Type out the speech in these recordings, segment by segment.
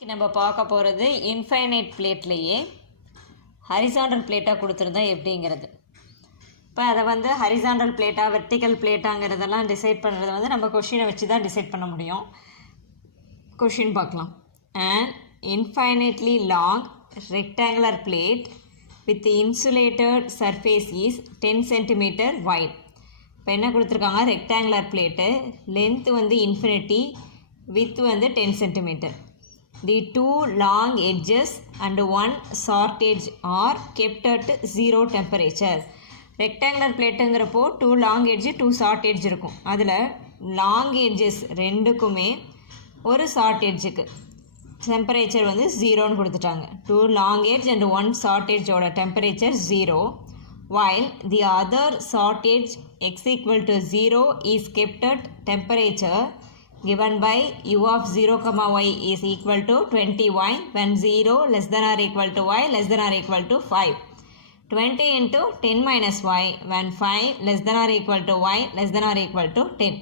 நம்ம பார்க்க போகிறது இன்ஃபைனைட் பிளேட்லேயே ஹரிசாண்டல் பிளேட்டாக கொடுத்துருந்தா எப்படிங்கிறது. இப்போ அதை வந்து ஹரிசாண்டல் பிளேட்டாக வெர்டிக்கல் பிளேட்டாங்கிறதெல்லாம் டிசைட் பண்ணுறது வந்து நம்ம கொஷினை வச்சு தான் டிசைட் பண்ண முடியும். கொஷின் பார்க்கலாம். An infinitely long rectangular plate with the insulated surface is 10 cm wide. இப்போ என்ன கொடுத்துருக்காங்க, ரெக்டாங்குலர் பிளேட்டு, லென்த்து வந்து இன்ஃபினிட்டி, வித் வந்து 10 cm. The two long edges and one short edge are kept at 0 temperature. Rectangular பிளேட்டுங்கிறப்போ 2 long edge 2 short edge இருக்கும். அதில் long edges ரெண்டுக்குமே ஒரு ஷார்ட் எட்ஜுக்கு டெம்பரேச்சர் வந்து 0ன்னு கொடுத்துட்டாங்க. 2 long edge and 1 short edgeோட temperature 0, while the other short edge x equal to 0 is kept at temperature given by u of 0, y is equal to 20y when 0 less than or equal to y less than or equal to 5. 20 into 10 minus y when 5 less than or equal to y less than or equal to 10.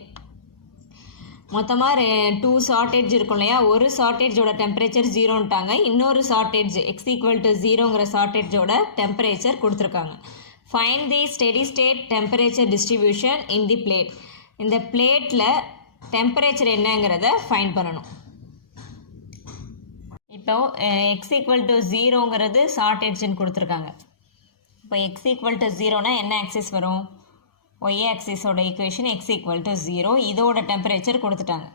மொத்தமாக 2 short edge இருக்கும் இல்லையா, ஒரு short எட்ஜோட temperature 0ன்ட்டாங்க, இன்னொரு short edge X equal to 0ங்கிற short எட்ஜோட temperature கொடுத்துருக்காங்க. Find the steady state temperature distribution in the plate. இந்த பிளேட்டில் டெம்பரேச்சர் என்னங்கிறத ஃபைண்ட் பண்ணணும். இப்போ எக்ஸ் ஈக்குவல் டு 0ங்கிறது ஷார்ட் எட்ஜுன்னு கொடுத்துருக்காங்க. இப்போ எக்ஸ் ஈக்குவல் டு 0னா என்ன ஆக்சிஸ் வரும், ஒய் ஆக்சிஸோட ஈக்குவேஷன் எக்ஸ் ஈக்குவல் டு 0, இதோட டெம்பரேச்சர் கொடுத்துட்டாங்க.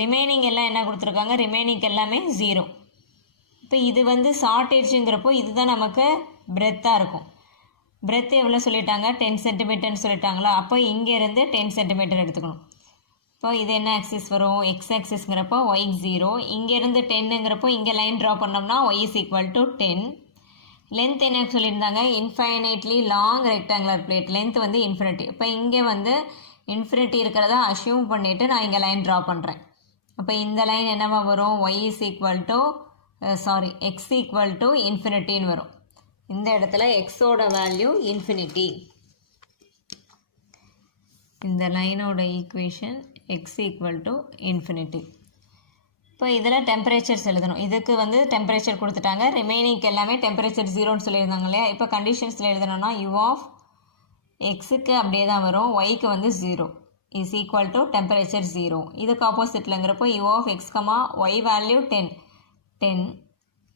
ரிமைனிங் எல்லாம் என்ன கொடுத்துருக்காங்க, ரிமைனிங் எல்லாமே 0. இப்போ இது வந்து ஷார்ட் எட்ஜுங்கிறப்போ இதுதான் நமக்கு பிரெத்தாக இருக்கும். பிரெத் எவ்வளோ சொல்லிட்டாங்க, 10 சென்டிமீட்டர்னு சொல்லிட்டாங்களா, அப்போ இங்கேருந்து 10 சென்டிமீட்டர் எடுத்துக்கணும். இப்போ இது என்ன ஆக்சிஸ் வரும், எக்ஸ் ஆக்சிஸ்ங்கிறப்போ ஒய் 0, இங்கேருந்து 10ங்கிறப்போ இங்கே லைன் ட்ரா பண்ணோம்னா Y is equal to 10. Length என்ன சொல்லியிருந்தாங்க, infinitely long rectangular plate, length வந்து இன்ஃபினிட்டி. இப்போ இங்கே வந்து இன்ஃபினிட்டி இருக்கிறதா அஷ்யூம் பண்ணிவிட்டு நான் இங்கே லைன் ட்ரா பண்ணுறேன். அப்போ இந்த லைன் என்னவா வரும், Y is equal to X equal to இன்ஃபினிட்டின்னு வரும். இந்த இடத்துல எக்ஸோட வேல்யூ இன்ஃபினிட்டி. இந்த லைனோட equation X equal to infinity. இப்போ இதில் டெம்பரேச்சர்ஸ் எழுதணும். இதுக்கு வந்து டெம்பரேச்சர் கொடுத்துட்டாங்க, ரிமைனிங்க்கு எல்லாமே டெம்பரேச்சர் 0ன்னு சொல்லியிருந்தாங்க இல்லையா. இப்போ கண்டிஷன்ஸில் எழுதணும்னா யூ ஆஃப் எக்ஸுக்கு அப்படியே தான் வரும், ஒய்க்கு வந்து 0 இஸ் ஈக்குவல் டு டெம்பரேச்சர் 0. இதுக்கு ஆப்போசிட்லங்கிறப்போ U of X comma Y value 10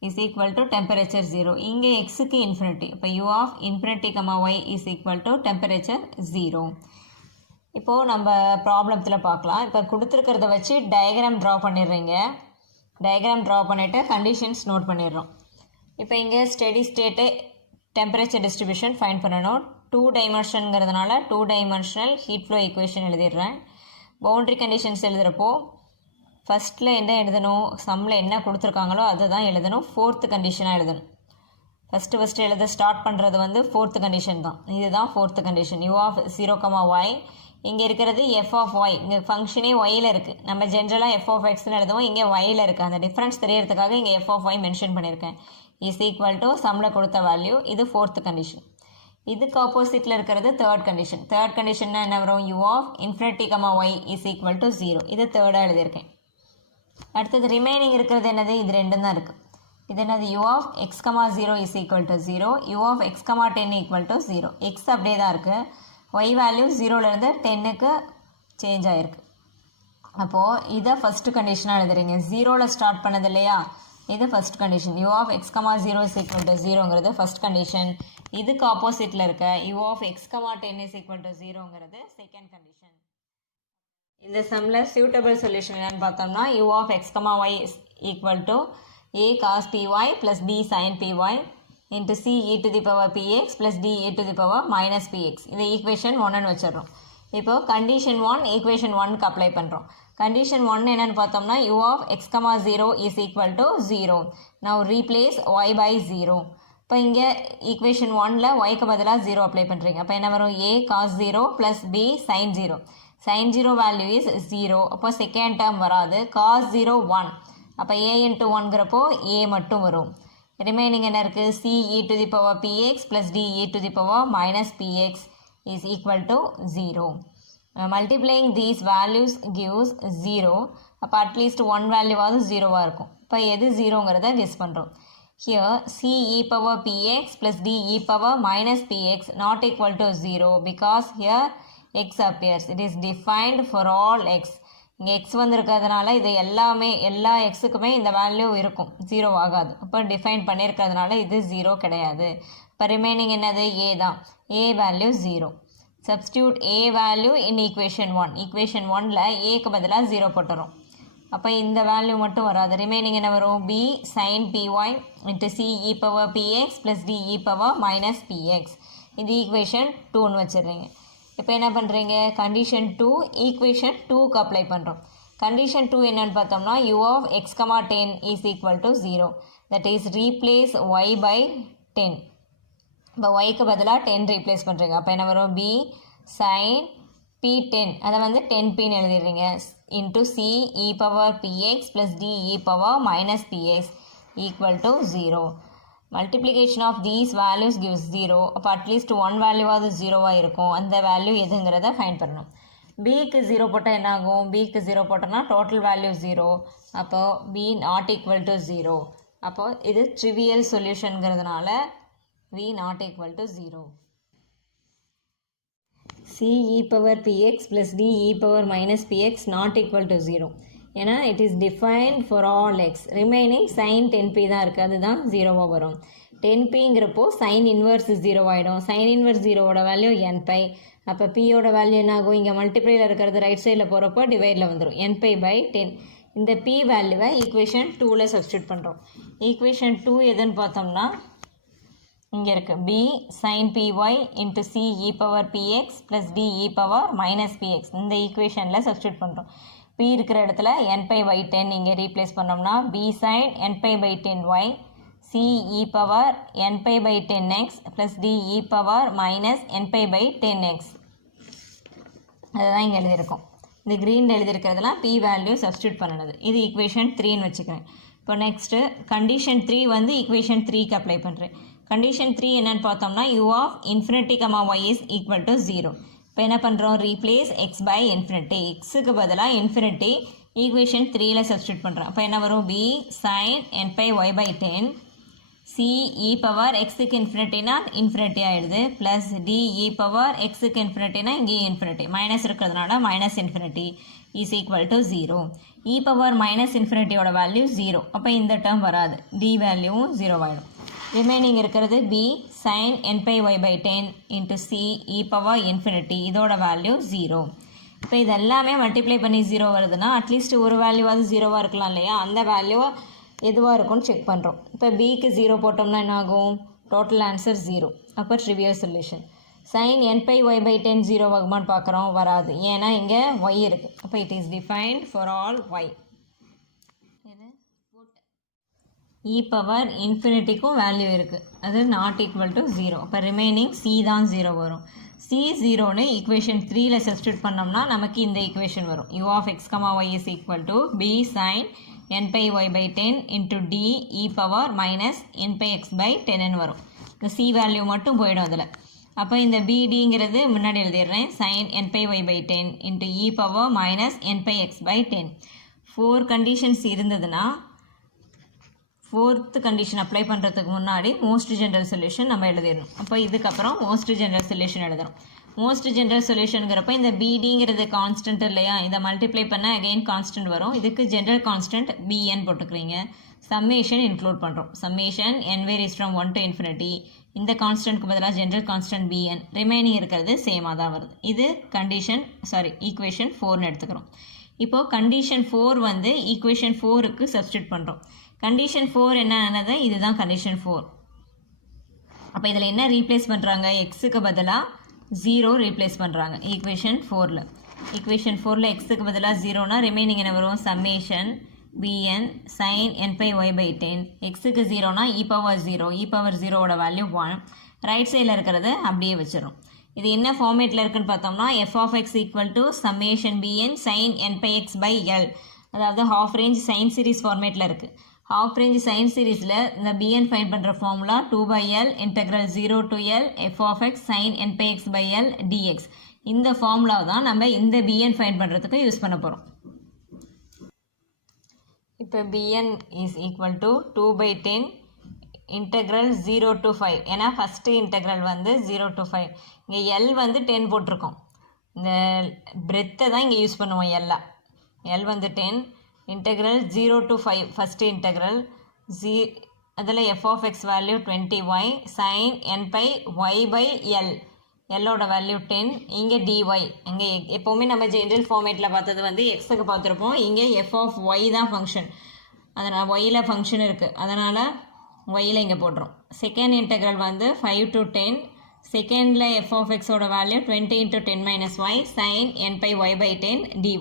is equal to temperature 0. இங்கே எக்ஸுக்கு இன்ஃபினிட்டி, இப்போ U of infinity comma Y is equal to temperature 0. இப்போது நம்ம ப்ராப்ளத்தில் பார்க்கலாம். இப்போ கொடுத்துருக்கிறத வச்சு டயக்ராம் ட்ரா பண்ணிடுறீங்க. டயக்ராம் ட்ரா பண்ணிவிட்டு கண்டிஷன்ஸ் நோட் பண்ணிடுறோம். இப்போ இங்கே steady state temperature distribution find பண்ணணும். 2 டைமென்ஷனுங்கிறதுனால 2 டைமென்ஷனல் ஹீட் ஃப்ளோ ஈக்குவேஷன் எழுதிடுறேன். பவுண்ட்ரி கண்டிஷன்ஸ் எழுதுகிறப்போ ஃபஸ்ட்டில் என்ன எழுதணும், சம்மில் என்ன கொடுத்துருக்காங்களோ அதை தான் எழுதணும். 4th கண்டிஷனாக எழுதணும். ஃபஸ்ட்டு எழுத ஸ்டார்ட் பண்ணுறது வந்து 4th கண்டிஷன் தான். இதுதான் 4th condition. U of 0, Y, இங்கே இருக்கிறது எஃப் ஆஃப் ஒய், இங்கே ஃபங்க்ஷனே ஒயில் இருக்குது. நம்ம ஜென்ரலாக எஃப் ஆஃப் எக்ஸ்னு எழுதுவோம், இங்கே ஒயில் இருக்குது. அந்த டிஃப்ரென்ஸ் தெரியறதுக்காக இங்கே எஃப் ஆஃப் ஒய் மென்ஷன் பண்ணியிருக்கேன். இஸ் ஈக்குவல் டு சம்மில் கொடுத்த வேல்யூ. இது 4th கண்டிஷன். இதுக்கு ஆப்போசிட்டில் இருக்கிறது 3rd கண்டிஷன். 3rd கண்டிஷன்னா என்ன வரும், U of infinity comma Y is equal to 0. இது 3rd எழுதியிருக்கேன். அடுத்தது ரிமைனிங் இருக்கிறது என்னது, இது 2 தான் இருக்குது. இது என்னது, U of X comma 0 is equal to 0, U of X comma 10 equal to 0. X அப்படியே தான் இருக்குது, ஒய் வேல்யூ 0லேருந்து 10க்கு சேஞ்ச் ஆகிருக்கு. அப்போது இதை ஃபஸ்ட்டு கண்டிஷனாக எழுதுறீங்க. 0ல் ஸ்டார்ட் பண்ணது இல்லையா, இது first condition. U of X comma 0 is equal to 0ங்கிறது ஃபஸ்ட் கண்டிஷன். இதுக்கு ஆப்போசிட்டில் இருக்க U of X comma 10 is equal to 0ங்கிறது செகண்ட் கண்டிஷன். இந்த சம்மில் சூட்டபிள் சொல்யூஷன் என்னன்னு பார்த்தோம்னா, U of X comma Y is equal to a cos py plus b sin py into c e to the power px plus d e to the power minus px. இது equation 1ன்னு வச்சிடறோம். இப்போ condition 1 equation 1க்கு apply பண்ணுறோம். Condition 1 என்னென்னு பார்த்தோம்னா, u of x, 0 is equal to 0. Now replace y by 0. இப்போ இங்கே equation 1ல் yக்கு பதிலாக 0 அப்ளை பண்ணுறீங்க. அப்போ என்ன வரும், a cos 0 plus b sin 0. sin 0 value is 0. அப்போ செகண்ட் டேர்ம் வராது. cos 0 1, அப்போ a into 1ங்கிறப்போ a மட்டும் வரும். ரிமைனிங் என்ன இருக்குது, c e to the power px plus d e to the power minus px is equal to 0. Multiplying these values gives 0. அப்போ at least 1 வேல்யூவாவது 0வாக இருக்கும். இப்போ எது ஜீரோங்கிறத கெஸ் பண்ணுறோம். Here c e power px plus d e power minus px not equal to 0 because here x appears. It is defined for all x. இங்கே x வந்திருக்கிறதுனால இது எல்லா எக்ஸுக்குமே இந்த value இருக்கும், ஜீரோ ஆகாது. இப்போ டிஃபைன் பண்ணியிருக்கிறதுனால இது ஜீரோ கிடையாது. இப்போ ரிமைனிங் என்னது, a தான். a value zero. Substitute a value in equation 1. Equation 1ல் ஏக்கு பதிலாக ஜீரோ போட்டுறோம். அப்போ இந்த வேல்யூ மட்டும் வராது. ரிமைனிங் என்ன வரும், b sin py into c e power px plus d e power minus px. இது ஈக்குவேஷன் 2ன்னு வச்சிடுறீங்க. இப்போ என்ன பண்ணுறீங்க, கண்டிஷன் 2 ஈக்குவேஷன் 2க்கு அப்ளை பண்ணுறோம். கண்டிஷன் 2 என்னன்னு பார்த்தோம்னா u of x, 10 is equal to 0. That is replace y by 10. இப்போ yக்கு பதிலாக 10 ரீப்ளேஸ் பண்ணுறீங்க. அப்போ என்ன வரும், b sin p10, அதை வந்து 10pன்னு எழுதிடுறீங்க, into c e power px plus d e power minus px equal to 0. Multiplication of these values gives 0. அப்போ at least one வேல்யூவாவது ஜீரோவாக இருக்கும். அந்த வேல்யூ எதுங்கிறத ஃபைண்ட் பண்ணணும். பிக்கு ஜீரோ போட்டால் என்ன ஆகும், பிக்கு ஜீரோ போட்டோம்னா டோட்டல் வேல்யூ ஜீரோ. அப்போது b நாட் ஈக்குவல் டு 0. அப்போது இது ட்ரிவியல் சொல்யூஷனுங்கிறதுனால v not equal to 0. c e power px plus d e power minus px not equal to 0. ஏன்னா it is defined for all X. Remaining sine 10p தான் இருக்குது, அதுதான் ஜீரோவாக வரும். 10pங்கிறப்போ சைன் இன்வர்ஸ் ஜீரோ ஆகிடும். சைன் இன்வர்ஸ் ஜீரோவோட value nπ. அப்போ பியோட வேல்யூ என்ன ஆகும், இங்கே மல்டிப்ளையில் இருக்கிறது ரைட் சைடில் போகிறப்போ டிவைடில் வந்துடும், nπ/10. இந்த p வேல்யூவை ஈக்குவேஷன் 2ல் சப்ஸ்டியூட் பண்ணுறோம். ஈக்குவேஷன் 2 எதுன்னு பார்த்தோம்னா இங்கே இருக்குது, b sin py into c e power px plus d e power minus px. இந்த ஈக்குவேஷனில் சப்ஸ்டியூட் பண்ணுறோம். p இருக்கிற இடத்துல nπ/10 இங்கே ரீப்ளேஸ் பண்ணோம்னா b sin nπ/10y c e power nπ/10x plus d e power minus nπ/10x. அதுதான் இங்கே எழுதியிருக்கோம். இந்த க்ரீனில் எழுதியிருக்கிறதுலாம் p வேல்யூ சப்ஸ்டியூட் பண்ணினது. இது ஈக்குவேஷன் 3ன்னு வச்சுக்கிறேன். இப்போ நெக்ஸ்ட்டு கண்டிஷன் 3 வந்து ஈக்குவேஷன் 3க்கு அப்ளை பண்ணுறேன். கண்டிஷன் 3 என்னன்னு பார்த்தோம்னா u of infinity, y is equal to 0. இப்போ என்ன பண்ணுறோம், ரீப்ளேஸ் எக்ஸ் பை இன்ஃபினிட்டி. எக்ஸுக்கு பதிலாக இன்ஃபினிட்டி ஈக்குவேஷன் 3ல் சப்ஸ்டியூட் பண்ணுறோம். அப்போ என்ன வரும், b sin nπy/10 c e power எக்ஸுக்கு இன்ஃபினிட்டினா இன்ஃபினிட்டி ஆகிடுது, ப்ளஸ் d e பவர் எக்ஸுக்கு இன்ஃபினிட்டினா இங்கேயும் இன்ஃபினிட்டி, மைனஸ் இருக்கிறதுனால minus infinity is equal to 0. e power minus இன்ஃபினிட்டியோட வேல்யூ 0. அப்போ இந்த டேர்ம் வராது, d வேல்யூவும் 0 ஆகிடும். ரிமைனிங் இருக்கிறது b sin nπy/10 into c e power infinity. இதோட வேல்யூ 0. இப்போ இது எல்லாமே மல்டிப்ளை பண்ணி 0 வருதுன்னா அட்லீஸ்ட் ஒரு வேல்யூவாவது ஜீரோவாக இருக்கலாம் இல்லையா, அந்த வேல்யூ எதுவாக இருக்கும்னு செக் பண்ணுறோம். இப்போ பிக்கு 0 போட்டோம்னா என்ன ஆகும், டோட்டல் ஆன்சர் 0. அப்போ ட்ரிவியல் சொல்யூஷன். sin nπy/10 0 ஆகுமான்னு பார்க்குறோம், வராது. ஏன்னா இங்கே y இருக்குது. அப்போ it is defined for all y. e பவர் இன்ஃபினிட்டிக்கும் வேல்யூ இருக்குது, அது நாட் ஈக்குவல் டு 0. அப்போ ரிமைனிங் c தான் 0 வரும். c 0ன்னு ஈக்குவேஷன் 3ல் சப்ஸ்டியூட் பண்ணோம்னா நமக்கு இந்த ஈக்குவேஷன் வரும், u of x, y is equal to b sin nπy/10 into d e power minus nπx/10 வரும். இந்த c வேல்யூ மட்டும் போயிடும் அதில். அப்போ இந்த bdங்கிறது முன்னாடி எழுதிடுறேன், sin nπy/10 into e power minus nπx/10. 4 conditions இருந்ததுன்னா ஃபோர்த்து கண்டிஷன் அப்ளை பண்ணுறதுக்கு முன்னாடி மோஸ்ட் ஜென்ரல் சொல்யூஷன் நம்ம எழுதிடணும். அப்போ இதுக்கப்புறம் மோஸ்ட் ஜென்ரல் சொல்யூஷன் எழுதணும். மோஸ்ட் ஜென்ரல் சொல்யூஷனுங்கிறப்ப இந்த பிடிங்கிறது கான்ஸ்டன்ட் இல்லையா, இதை மல்டிப்ளை பண்ண அகெயின் கான்ஸ்டன்ட் வரும். இதுக்கு ஜென்ரல் கான்ஸ்டன்ட் பிஎன் போட்டுக்கிறீங்க. சம்மேஷன் இன்க்ளூட் பண்ணுறோம். Summation n varies from 1 to infinity. இந்த கான்ஸ்டன்ட்க்கு பதிலாக ஜென்ரல் கான்ஸ்டன்ட் பிஎன், ரிமைனிங் இருக்கிறது சேமாக தான் வருது. இது ஈக்குவேஷன் 4ன்னு எடுத்துக்கிறோம். இப்போது கண்டிஷன் 4 வந்து ஈக்குவேஷன் 4க்கு சப்ஸ்டியூட் பண்ணுறோம். கண்டிஷன் 4 என்னன்னது, இதுதான் கண்டிஷன் 4. அப்போ இதில் என்ன ரீப்ளேஸ் பண்ணுறாங்க, எக்ஸுக்கு பதிலாக 0 ரீப்ளேஸ் பண்ணுறாங்க ஈக்குவேஷன் 4ல். ஈக்குவேஷன் 4ல் எக்ஸுக்கு பதிலாக 0னா ரிமைனிங் என்ன வரும், சம்மேஷன் bn sin nπy/10. எக்ஸுக்கு 0னா e பவர் 0, e பவர் 0வோட வேல்யூ 1. ரைட் சைடில் இருக்கிறது அப்படியே வச்சிடும். இது என்ன ஃபார்மேட்டில் இருக்குன்னு பார்த்தோம்னா f of x equal to summation bn sin nπx/L, அதாவது ஹாஃப் ரேஞ்ச் சைன் சீரீஸ் ஃபார்மேட்டில் இருக்குது. ஹாஃப் ரேஞ்ச் சைன் சீரீஸில் இந்த bn ஃபைண்ட் பண்ணுற formula 2/L integral 0 to L f of x sin nπx/L dx. இந்த ஃபார்முலா தான் நம்ம இந்த bn ஃபைண்ட் பண்ணுறதுக்கு யூஸ் பண்ண போகிறோம். இப்போ bn is equal to 2/10 integral 0 to 5. ஏன்னா ஃபஸ்ட்டு இன்டெக்ரல் வந்து 0 to 5. இங்கே L வந்து 10 போட்டிருக்கோம். இந்த பிரெத்தை தான் இங்கே யூஸ் பண்ணுவோம் L வந்து 10 integral 0 to 5 ஃபஸ்ட்டு இன்டெக்ரல் அதில் f of x value 20y sin n pi y by L எல்லோட வேல்யூ 10 இங்கே dy இங்கே எப்போவுமே நம்ம ஜென்ரல் ஃபார்மேட்டில் பார்த்தது வந்து எக்ஸுக்கு பார்த்துருப்போம். இங்கே f of y தான் ஃபங்க்ஷன், அதனால் ஒயில் ஃபங்க்ஷன் இருக்குது, அதனால் ஒயில் இங்கே போட்டுரும். செகண்ட் இன்டெக்ரல் வந்து 5 to 10 செகண்டில் f of xோட value 20 into 10 minus y sin n pi y by 10 dy.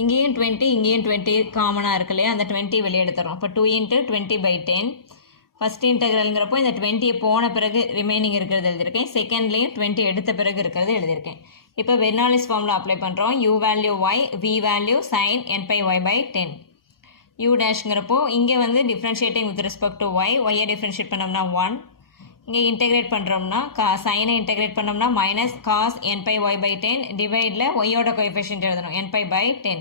இங்கேயும் 20 இங்கேயும் 20 காமனாக இருக்கு இல்லையா, அந்த 20 வெளியே எடுத்துரும். அப்போ 2 into 20/10 ஃபஸ்ட் இன்டெக்ரல்ங்கிறப்போ இந்த 20 போன பிறகு ரிமைனிங் இருக்கிறது எழுதியிருக்கேன். செகண்ட்லேயும் 20 எடுத்த பிறகு இருக்கிறது எழுதியிருக்கேன். இப்போ பெர்னாலிஸ் ஃபார்முலா அப்ளை பண்ணுறோம். u value y v value sin n pi y by 10 u டேஷ்ங்கிறப்போ இங்கே வந்து differentiating with respect to y ஒய்யை டிஃப்ரென்ஷியேட் பண்ணோம்னா 1, இங்கே இன்டெகிரேட் பண்ணுறோம்னா சைனை இன்டெகிரேட் பண்ணோம்னா minus cos n pi y by 10 டிவைடில் ஒய்யோட கோஎஃபிஷியன்ட் எழுதணும் n pi by 10.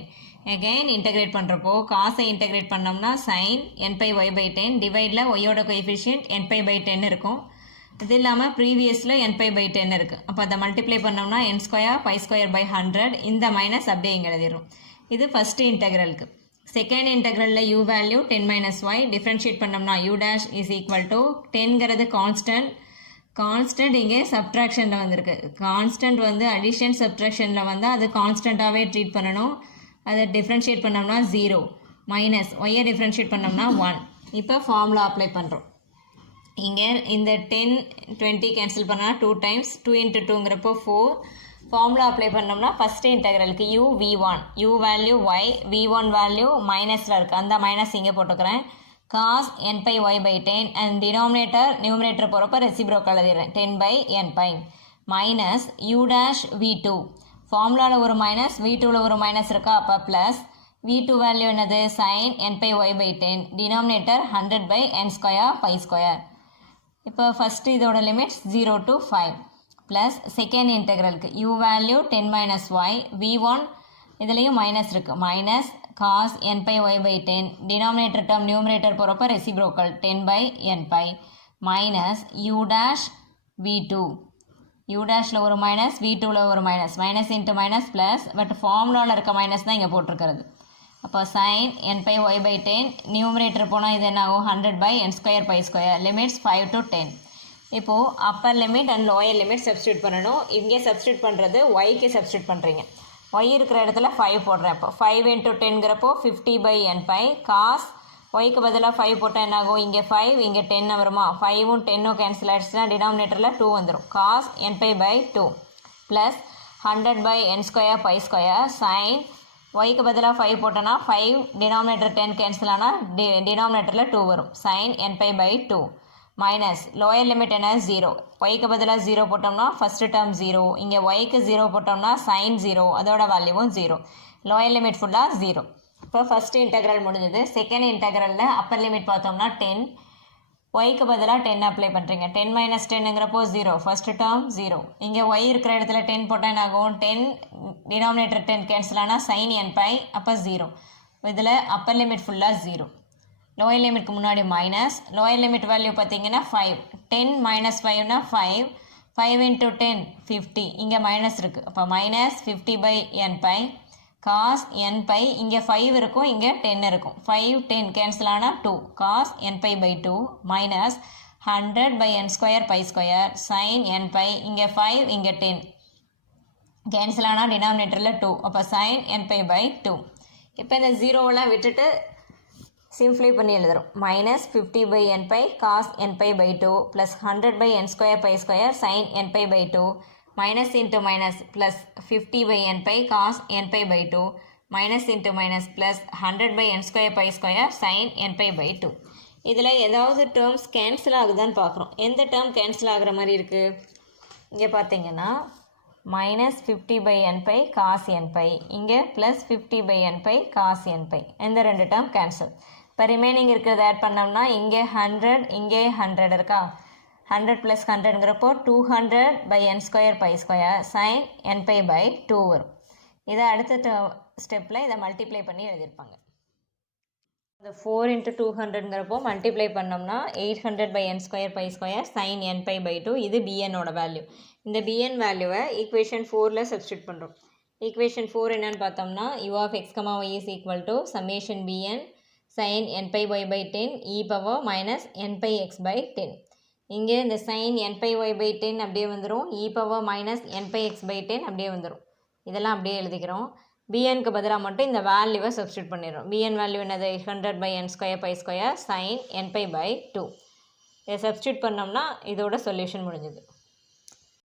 Again integrate பண்ணுறப்போ காசை இன்டெகிரேட் பண்ணோம்னா sine n pi y by 10 டிவைடில் ஒய்யோட கோஎஃபிஷியன்ட் n pi by 10 இருக்கும். இது இல்லாமல் ப்ரீவியஸில் n pi by 10 இருக்குது. அப்போ அதை மல்டிப்ளை பண்ணோம்னா n square pi square by 100, இந்த மைனஸ் அப்படியே இங்கே எழுதிடும். இது ஃபஸ்ட்டு இன்டெக்ரலுக்கு. செகண்ட் இன்டெக்ரலில் u value 10 minus y differentiate பண்ணோம்னா u dash is equal to 10ங்கிறது கான்ஸ்டன்ட் இங்கே சப்ட்ராக்ஷனில் வந்திருக்கு. கான்ஸ்டன்ட் வந்து அடிஷன் சப்ட்ராக்ஷனில் வந்தால் அது கான்ஸ்டண்ட்டாகவே ட்ரீட் பண்ணணும். அதை டிஃப்ரென்ஷியேட் பண்ணோம்னா 0 மைனஸ் ஒய்யை டிஃப்ரென்ஷியேட் பண்ணோம்னா 1. இப்போ ஃபார்முலா அப்ளை பண்ணுறோம். இங்கே இந்த 10 20 கேன்சல் பண்ணால் 2 times 2 into 2ங்கிறப்போ 4. ஃபார்முலா அப்ளை பண்ணோம்னா ஃபஸ்ட்டு இன்டெக்ரலுக்கு u v1 u value y v1 value மைனஸில் இருக்குது, அந்த மைனஸ் இங்கே போட்டுக்கிறேன். Cos n pi y by 10 and numerator போகிறப்ப ரெசிப்ரோக்கல் எழுதிடுறேன் 10/n pi minus u dash v2. ஃபார்முலாவில் ஒரு மைனஸ் v2வில் ஒரு மைனஸ் இருக்கா, அப்போ ப்ளஸ் v2 வேல்யூ என்னது sin n pi y by 10 denominator 100/n square pi square. இப்போ ஃபஸ்ட்டு இதோட லிமிட்ஸ் 0 to 5 ப்ளஸ் செகண்ட் இன்டெக்ரலுக்கு u value 10 minus y v1 இதுலேயும் மைனஸ் இருக்குது, minus cos n pi y by 10 denominator term numerator போகிறப்ப reciprocal 10/n pi minus u dash v2 u டேஷில் ஒரு minus v2வில் ஒரு minus into minus plus, but ஃபார்முலாவில் இருக்க மைனஸ் தான் இங்கே போட்டிருக்கிறது. அப்போ sine n pi y by 10 numerator போனால் இது என்ன ஆகும் 100/n square pi square limits 5 to 10. இப்போது upper limit and lower limit substitute பண்ணணும். இங்கே சப்ஸ்டியூட் பண்ணுறது ஒய்க்கு சப்ஸ்டியூட் பண்ணுறீங்க. ஒய் இருக்கிற இடத்துல 5 போடுறேன். இப்போ 5 into 10ங்கிறப்போ 50/n pi காஸ் ஒய்க்கு பதிலாக 5 போட்டால் என்ன ஆகும், இங்கே 5 இங்கே 10 வருமா, 5ம் 10ம் கேன்சல் ஆகிடுச்சுன்னா டினாமினேட்டரில் 2 வந்துடும். Cos n pi by 2 plus 100/n square pi square sine ஒய்க்கு பதிலாக 5 போட்டோன்னா 5 டினாமினேட்டர் 10 கேன்சல் ஆனால் டினாமினேட்டரில் 2 வரும். Sine n pi by 2 minus lower limit என்ன 0, ஒய்க்கு பதிலாக 0 போட்டோம்னா ஃபஸ்ட்டு டேர்ம் 0, இங்கே ஒய்க்கு 0 போட்டோம்னா சைன் 0, அதோட வேல்யூவும் 0, லோயர் லிமிட் ஃபுல்லாக 0. இப்போ ஃபஸ்ட்டு இன்டெக்ரல் முடிஞ்சது. செகண்ட் இன்டெக்ரலில் அப்பர் லிமிட் பார்த்தோம்னா 10, ஒய்க்கு பதிலாக 10 அப்ளை பண்ணுறீங்க. 10 minus 10ங்கிறப்போ 0, ஃபஸ்ட்டு டேர்ம் 0, இங்கே ஒய் இருக்கிற இடத்துல 10 போட்டால் என்ன ஆகும், 10 டினாமினேட்டர் 10 கேன்சல் ஆனால் சைன் n pi, அப்போ 0. இதில் அப்பர் லிமிட் ஃபுல்லாக 0, லோயர் லிமிட்க்கு முன்னாடி மைனஸ். லோயர் லிமிட் வேல்யூ பார்த்தீங்கன்னா 5, 10 minus 5னா 5, 5 into 10 50, இங்கே மைனஸ் இருக்குது, அப்போ minus 50/n pi cos n pi, இங்கே 5 இருக்கும் இங்கே 10 இருக்கும், 5 10 கேன்சல் ஆனால் 2, cos n pi by 2 minus 100/n square pi square sine n pi, இங்கே 5 இங்கே 10 கேன்சல் ஆனால் டினாமினேட்டரில் 2, அப்போ சைன் n pi by 2. இப்போ இந்த ஜீரோவெல்லாம் விட்டுட்டு சிம்ப்ளை பண்ணி எழுதுகிறோம். Minus 50/n pi cos n pi by 2 plus 100/n square pi square sine n pi by 2 minus into minus plus 50/n pi cos n pi by 2 minus into minus plus 100/n square pi square sine n pi by 2. இதில் ஏதாவது terms cancel ஆகுதான்னு பார்க்குறோம். எந்த term cancel ஆகுற மாதிரி இருக்குது, இங்கே பார்த்தீங்கன்னா minus 50/n pi cos n pi, இங்கே plus 50/n pi cos n pi, இந்த ரெண்டு டேர்ம் கேன்சல். இப்போ ரிமைனிங் இருக்கிறத ஆட் பண்ணோம்னா இங்கே 100 இங்கே 100 இருக்கா, 100 + 100ங்கிறப்போ 200/n square pi square sine n pi by 2 வரும். இதை அடுத்த ஸ்டெப்பில் இதை மல்டிப்ளை பண்ணி எழுதியிருப்பாங்க. இந்த 4 into 200ங்கிறப்போ மல்டிப்ளை பண்ணோம்னா 800 by n square pi square sin n pi by 2 இது bnோட வேல்யூ. இந்த bn வேல்யூவை ஈக்குவேஷன் 4ல் சப்ஸ்டியூட் பண்ணுறோம். ஈக்குவேஷன் 4 என்னன்னு பார்த்தோம்னா u of x, y is equal to summation bn sin n pi y by 10 e power minus n pi x by 10. இங்கே இந்த sin n pi y by 10 அப்படியே வந்துடும், e power minus n pi x by 10 அப்படியே வந்துடும். இதெல்லாம் அப்படியே எழுதிக்கிறோம். bnக்கு பதிலாக மட்டும் இந்த வேல்யூவை சப்ஸ்டியூட் பண்ணிடுறோம். bn வேல்யூ என்னது 800 by n square pi square sin n pi by 2. இதை சப்ஸ்டியூட் பண்ணோம்னா இதோட சொல்யூஷன் முடிஞ்சுது.